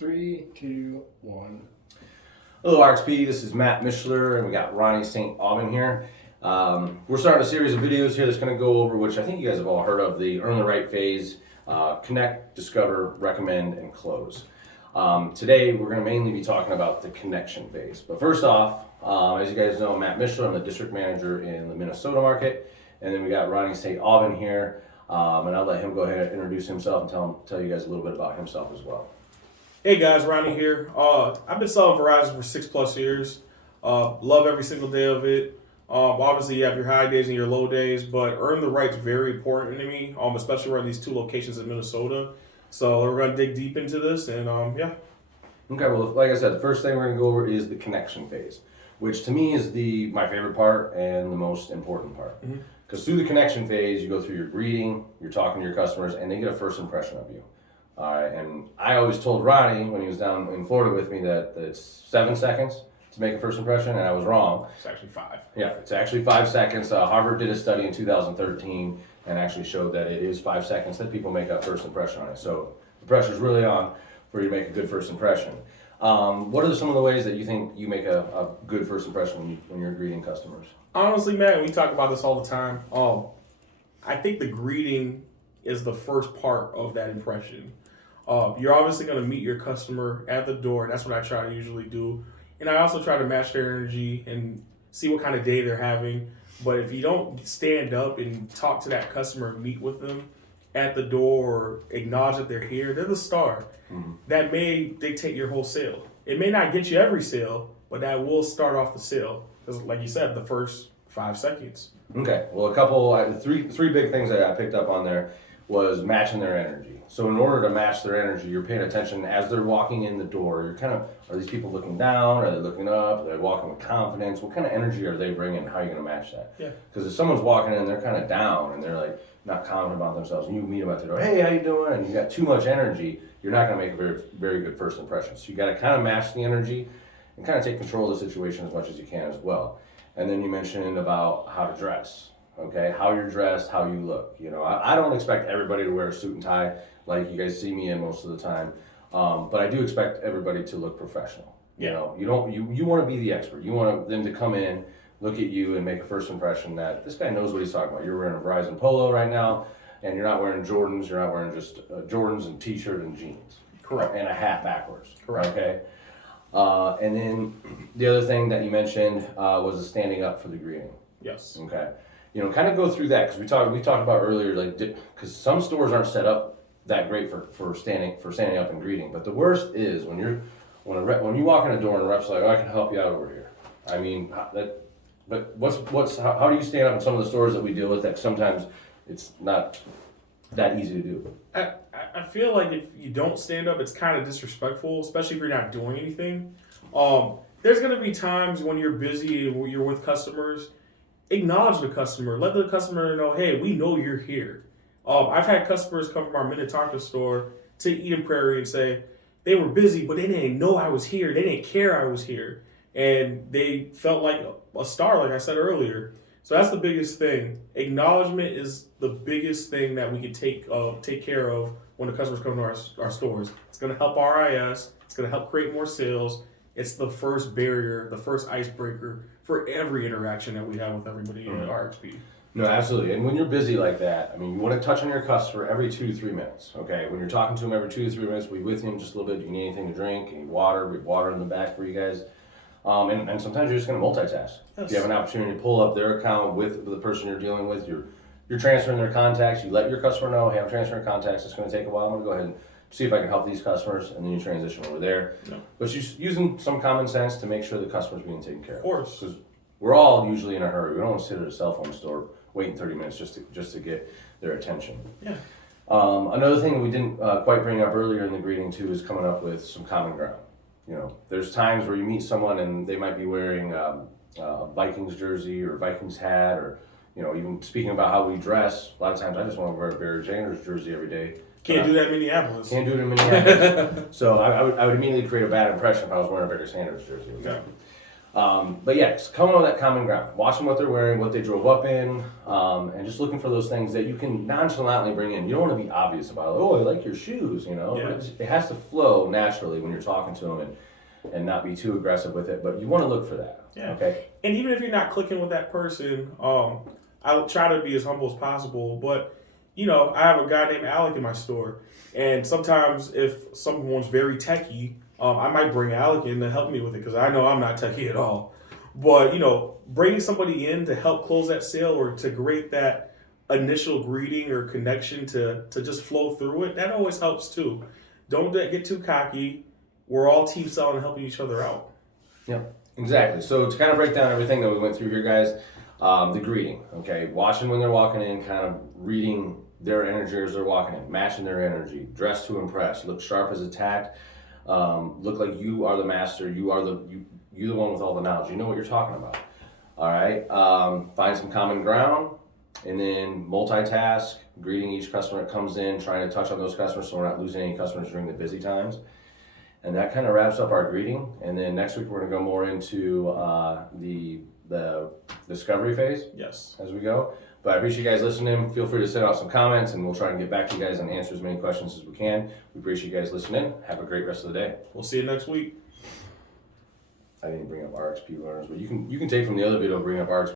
3, 2, 1. Hello RxP, this is Matt Mishler and we got Ronnie St. Aubin here. We're starting a series of videos here that's going to go over, which I think you guys have all heard of, the earn the right phase, connect, discover, recommend, and close. Today we're going to mainly be talking about the connection phase. But first off, as you guys know, I'm Matt Mishler. I'm the district manager in the Minnesota market. And then we got Ronnie St. Aubin here. And I'll let him go ahead and introduce himself and tell you guys a little bit about himself as well. Hey guys, Ronnie here. I've been selling Verizon for 6+ years. Love every single day of it. Obviously you have your high days and your low days, but earn the right's very important to me, especially around these 2 locations in Minnesota. So we're gonna dig deep into this and yeah. Okay, well, like I said, the first thing we're gonna go over is the connection phase, which to me is my favorite part and the most important part. Because through the connection phase, you go through your greeting, you're talking to your customers, and they get a first impression of you. And I always told Ronnie when he was down in Florida with me that it's 7 seconds to make a first impression, and I was wrong. It's actually 5. Yeah, it's actually 5 seconds. Harvard did a study in 2013 and actually showed that it is 5 seconds that people make a first impression on it. So the pressure's really on for you to make a good first impression. What are some of the ways that you think you make a good first impression when you're greeting customers? Honestly, man, we talk about this all the time. I think the greeting is the first part of that impression. You're obviously going to meet your customer at the door. That's what I try to usually do. And I also try to match their energy and see what kind of day they're having. But if you don't stand up and talk to that customer and meet with them at the door or acknowledge that they're here, they're the star. That may dictate your whole sale. It may not get you every sale, but that will start off the sale. Because like you said, the first 5 seconds. Okay, well, three big things that I picked up on there was matching their energy. So in order to match their energy, you're paying attention as they're walking in the door. You're kind of, are these people looking down? Are they looking up? Are they walking with confidence? What kind of energy are they bringing? How are you going to match that? Yeah. Because if someone's walking in and they're kind of down and they're like not confident about themselves, and you meet them at the door, hey, how you doing? And you got too much energy, you're not going to make a very, very good first impression. So you got to kind of match the energy and kind of take control of the situation as much as you can as well. And then you mentioned about how to dress. Okay, how you're dressed, how you look. You know, I don't expect everybody to wear a suit and tie like you guys see me in most of the time, but I do expect everybody to look professional. Yeah. You know, you want to be the expert. You want them to come in, look at you, and make a first impression that this guy knows what he's talking about. You're wearing a Verizon polo right now, and you're not wearing Jordans. You're not wearing just Jordans and t-shirt and jeans. Correct. And a hat backwards. Correct. Okay. And then the other thing that you mentioned was the standing up for the greeting. Yes. Okay. You know, kind of go through that because we talked about earlier, like, because some stores aren't set up that great for standing up and greeting. But the worst is when you walk in a door and the rep's like, oh, I can help you out over here. I mean, but how do you stand up in some of the stores that we deal with that sometimes it's not that easy to do? I feel like if you don't stand up, it's kind of disrespectful, especially if you're not doing anything. There's going to be times when you're busy and you're with customers. Acknowledge the customer. Let the customer know, hey, we know you're here. I've had customers come from our Minnetonka store to Eden Prairie and say they were busy, but they didn't know I was here. They didn't care I was here. And they felt like a star, like I said earlier. So that's the biggest thing. Acknowledgement is the biggest thing that we can take care of when the customers come to our stores. It's going to help RIS. It's going to help create more sales. It's the first barrier, the first icebreaker for every interaction that we have with everybody at RxP. No, absolutely. And when you're busy like that, I mean, you want to touch on your customer every 2 to 3 minutes. Okay, when you're talking to them every 2 to 3 minutes, be with him just a little bit. Do you need anything to drink? Any water? We have water in the back for you guys. And sometimes you're just going to multitask. Yes. If you have an opportunity to pull up their account with the person you're dealing with, you're transferring their contacts. You let your customer know, hey, I'm transferring contacts. It's going to take a while. I'm going to go ahead and see if I can help these customers, and then you transition over there. No. But you're using some common sense to make sure the customer's being taken care of. Of course. Because we're all usually in a hurry. We don't want to sit at a cell phone store waiting 30 minutes just to get their attention. Yeah. Another thing we didn't quite bring up earlier in the greeting too is coming up with some common ground. You know, there's times where you meet someone and they might be wearing a Vikings jersey or Vikings hat, or, you know, even speaking about how we dress. A lot of times I just want to wear a Barry Sanders jersey every day. Can't do that in Minneapolis. Can't do it in Minneapolis. So I would immediately create a bad impression if I was wearing a Barry Sanders jersey. Okay? But yeah, it's coming on that common ground, watching what they're wearing, what they drove up in, and just looking for those things that you can nonchalantly bring in. You don't want to be obvious about it. Oh, I like your shoes, you know. Yeah. But it has to flow naturally when you're talking to them and not be too aggressive with it. But you want to look for that. Yeah. Okay. And even if you're not clicking with that person, I'll try to be as humble as possible. But, you know, I have a guy named Alec in my store. And sometimes if someone's very techie, I might bring Alec in to help me with it because I know I'm not techie at all. But, you know, bringing somebody in to help close that sale or to create that initial greeting or connection to just flow through it, that always helps too. Don't get too cocky. We're all team selling and helping each other out. Yep, exactly. So to kind of break down everything that we went through here, guys, the greeting, okay? Watching when they're walking in, kind of reading their energy as they're walking in, matching their energy, dress to impress, look sharp as attacked, look like you are the master, you're the one with all the knowledge, you know what you're talking about. All right, find some common ground, and then multitask, greeting each customer that comes in, trying to touch on those customers so we're not losing any customers during the busy times. And that kind of wraps up our greeting. And then next week we're going to go more into the discovery phase. Yes. As we go. But I appreciate you guys listening. Feel free to send out some comments, and we'll try and get back to you guys and answer as many questions as we can. We appreciate you guys listening. Have a great rest of the day. We'll see you next week. I didn't bring up RxP learners, but you can take from the other video and bring up RxP.